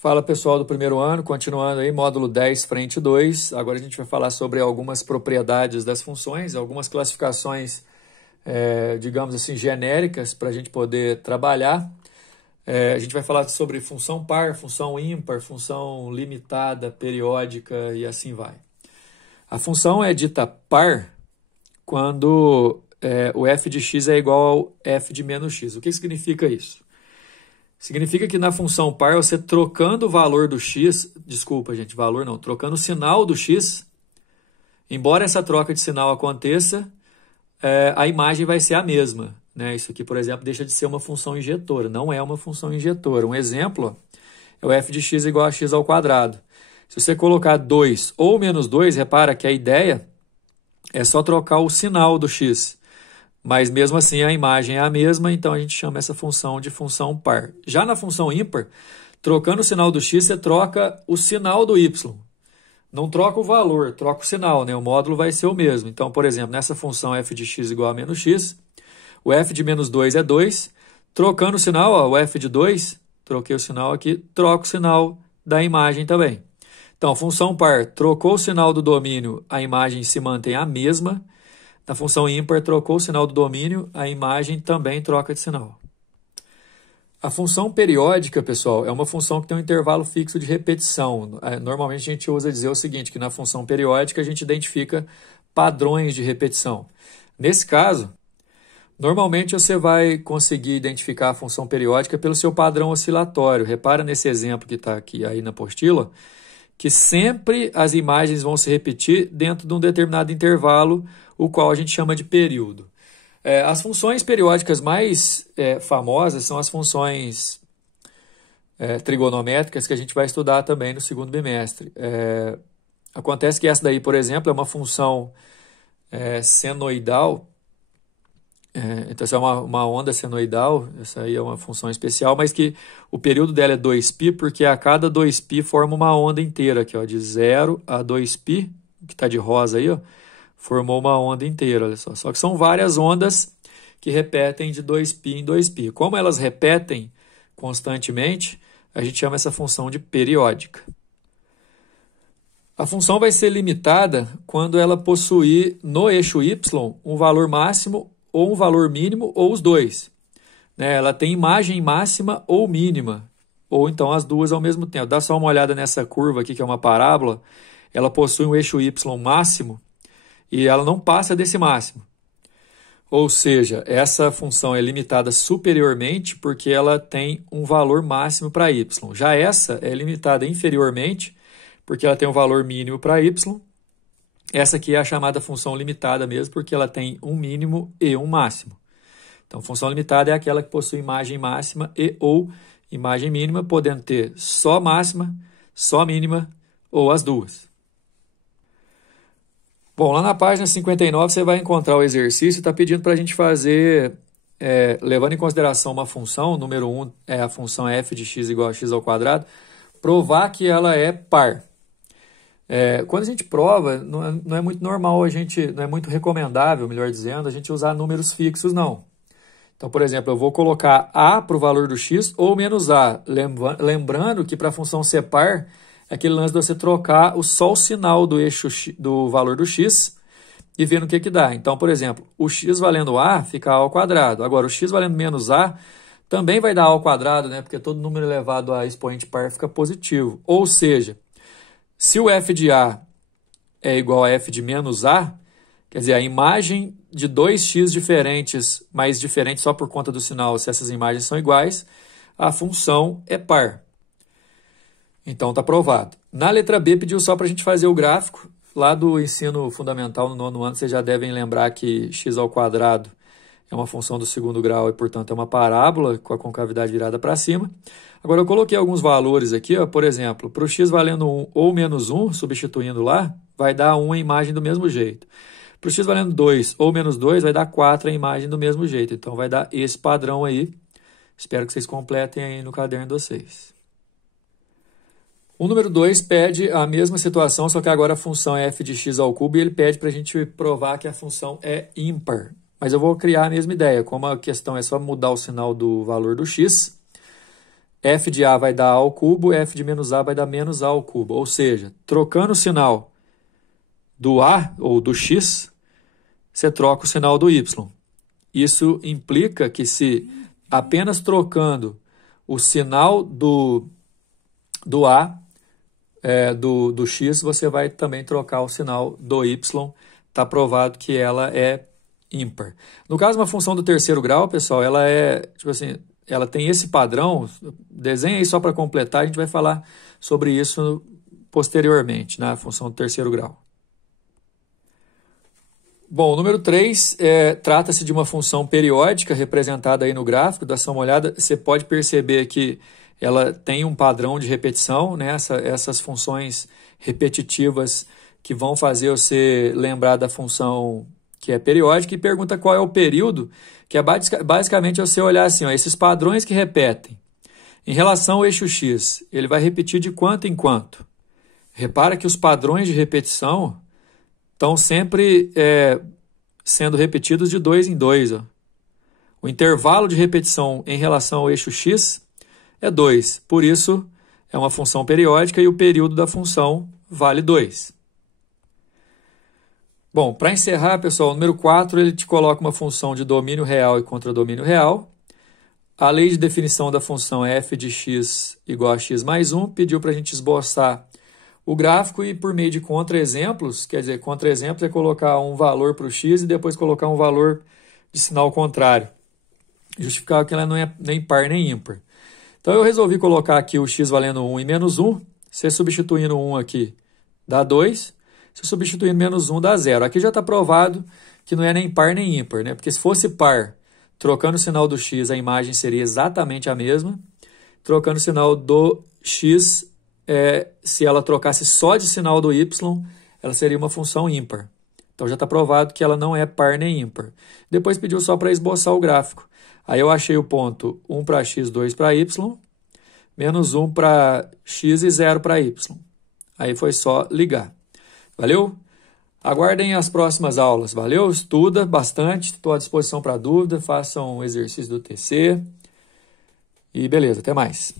Fala pessoal do primeiro ano, continuando aí, módulo 10, frente 2. Agora a gente vai falar sobre algumas propriedades das funções, algumas classificações, digamos assim, genéricas para a gente poder trabalhar. A gente vai falar sobre função par, função ímpar, função limitada, periódica e assim vai. A função é dita par quando o f de x é igual ao f de menos x. O que significa isso? Significa que na função par, você trocando o valor do x, trocando o sinal do x, embora essa troca de sinal aconteça, a imagem vai ser a mesma. Né? Isso aqui, por exemplo, deixa de ser uma função injetora, não é uma função injetora. Um exemplo é o f de x igual a x ao quadrado. Se você colocar 2 ou menos 2, repara que a ideia é só trocar o sinal do x. Mas mesmo assim a imagem é a mesma, então a gente chama essa função de função par. Já na função ímpar, trocando o sinal do x, você troca o sinal do y. Não troca o valor, troca o sinal, né? O módulo vai ser o mesmo. Então, por exemplo, nessa função f de x igual a menos x, o f de menos 2 é 2. Trocando o sinal, o f de 2, troquei o sinal aqui, troca o sinal da imagem também. Então, função par, trocou o sinal do domínio, a imagem se mantém a mesma. Na função ímpar, trocou o sinal do domínio, a imagem também troca de sinal. A função periódica, pessoal, é uma função que tem um intervalo fixo de repetição. Normalmente a gente usa dizer o seguinte, que na função periódica a gente identifica padrões de repetição. Nesse caso, normalmente você vai conseguir identificar a função periódica pelo seu padrão oscilatório. Repara nesse exemplo que está aqui aí na apostila, que sempre as imagens vão se repetir dentro de um determinado intervalo, o qual a gente chama de período. As funções periódicas mais famosas são as funções trigonométricas que a gente vai estudar também no segundo bimestre. Acontece que essa daí, por exemplo, é uma função senoidal. Então, essa é uma onda senoidal, essa aí é uma função especial, mas que o período dela é 2π, porque a cada 2π forma uma onda inteira, aqui, ó, de 0 a 2π, que está de rosa aí, ó, formou uma onda inteira, olha só. Só que são várias ondas que repetem de 2π em 2π. Como elas repetem constantemente, a gente chama essa função de periódica. A função vai ser limitada quando ela possuir no eixo y um valor máximo ou um valor mínimo, ou os dois. Né? Ela tem imagem máxima ou mínima, ou então as duas ao mesmo tempo. Dá só uma olhada nessa curva aqui, que é uma parábola. Ela possui um eixo y máximo e ela não passa desse máximo. Ou seja, essa função é limitada superiormente porque ela tem um valor máximo para y. Já essa é limitada inferiormente porque ela tem um valor mínimo para y. Essa aqui é a chamada função limitada mesmo, porque ela tem um mínimo e um máximo. Então, função limitada é aquela que possui imagem máxima e ou imagem mínima, podendo ter só máxima, só mínima ou as duas. Bom, lá na página 59 você vai encontrar o exercício, está pedindo para a gente fazer, levando em consideração uma função, número 1 é a função f de x igual a x ao quadrado, provar que ela é par. Quando a gente prova, não é muito normal, não é muito recomendável, melhor dizendo, a gente usar números fixos, não. Então, por exemplo, eu vou colocar a para o valor do x ou menos a. Lembrando que para a função ser par, é aquele lance de você trocar só o sinal do eixo do valor do x e ver no que dá. Então, por exemplo, o x valendo a fica a ao quadrado. Agora, o x valendo menos a também vai dar a ao quadrado, né? Porque todo número elevado a expoente par fica positivo. Ou seja, se o f de a é igual a f de menos a, quer dizer, a imagem de dois x diferentes, mas diferentes só por conta do sinal, se essas imagens são iguais, a função é par. Então, está provado. Na letra B, pediu só para a gente fazer o gráfico. Lá do ensino fundamental, no nono ano, vocês já devem lembrar que x ao quadrado é uma função do segundo grau e, portanto, é uma parábola com a concavidade virada para cima. Agora, eu coloquei alguns valores aqui, ó, por exemplo, para o x valendo 1 ou menos 1, substituindo lá, vai dar 1 a imagem do mesmo jeito. Para o x valendo 2 ou menos 2, vai dar 4 a imagem do mesmo jeito. Então, vai dar esse padrão aí. Espero que vocês completem aí no caderno de vocês. O número 2 pede a mesma situação, só que agora a função é f de x ao cubo e ele pede para a gente provar que a função é ímpar. Mas eu vou criar a mesma ideia. Como a questão é só mudar o sinal do valor do x, f de A vai dar A ao cubo, f de menos A vai dar menos A ao cubo. Ou seja, trocando o sinal do A ou do X, você troca o sinal do Y. Isso implica que se apenas trocando o sinal do A, do X, você vai também trocar o sinal do Y. Está provado que ela é ímpar. No caso, uma função do terceiro grau, pessoal, ela é, tipo assim, ela tem esse padrão. Desenha aí só para completar, a gente vai falar sobre isso posteriormente, na função do terceiro grau. Bom, o número 3 trata-se de uma função periódica representada aí no gráfico. Dá só uma olhada, você pode perceber que ela tem um padrão de repetição, né? Essas funções repetitivas que vão fazer você lembrar da função que é periódica, e pergunta qual é o período, que é basicamente você olhar assim, ó, esses padrões que repetem. Em relação ao eixo X, ele vai repetir de quanto em quanto? Repara que os padrões de repetição estão sempre sendo repetidos de 2 em 2. Ó. O intervalo de repetição em relação ao eixo X é 2. Por isso, é uma função periódica e o período da função vale 2. Bom, para encerrar, pessoal, o número 4 ele te coloca uma função de domínio real e contradomínio real. A lei de definição da função é f de x igual a x mais 1. Pediu para a gente esboçar o gráfico e por meio de contra-exemplos, quer dizer, contra-exemplos é colocar um valor para o x e depois colocar um valor de sinal contrário. Justificar que ela não é nem par nem ímpar. Então eu resolvi colocar aqui o x valendo 1 e menos 1. Você substituindo 1 aqui dá 2. Se substituindo menos 1 dá 0. Aqui já está provado que não é nem par nem ímpar, né? Porque se fosse par, trocando o sinal do x, a imagem seria exatamente a mesma. Trocando o sinal do x, se ela trocasse só de sinal do y, ela seria uma função ímpar. Então já está provado que ela não é par nem ímpar. Depois pediu só para esboçar o gráfico. Aí eu achei o ponto 1 para x, 2 para y, menos 1 para x e 0 para y. Aí foi só ligar. Valeu? Aguardem as próximas aulas. Valeu? Estuda bastante. Estou à disposição para dúvida. Façam um exercício do TC. E beleza, até mais.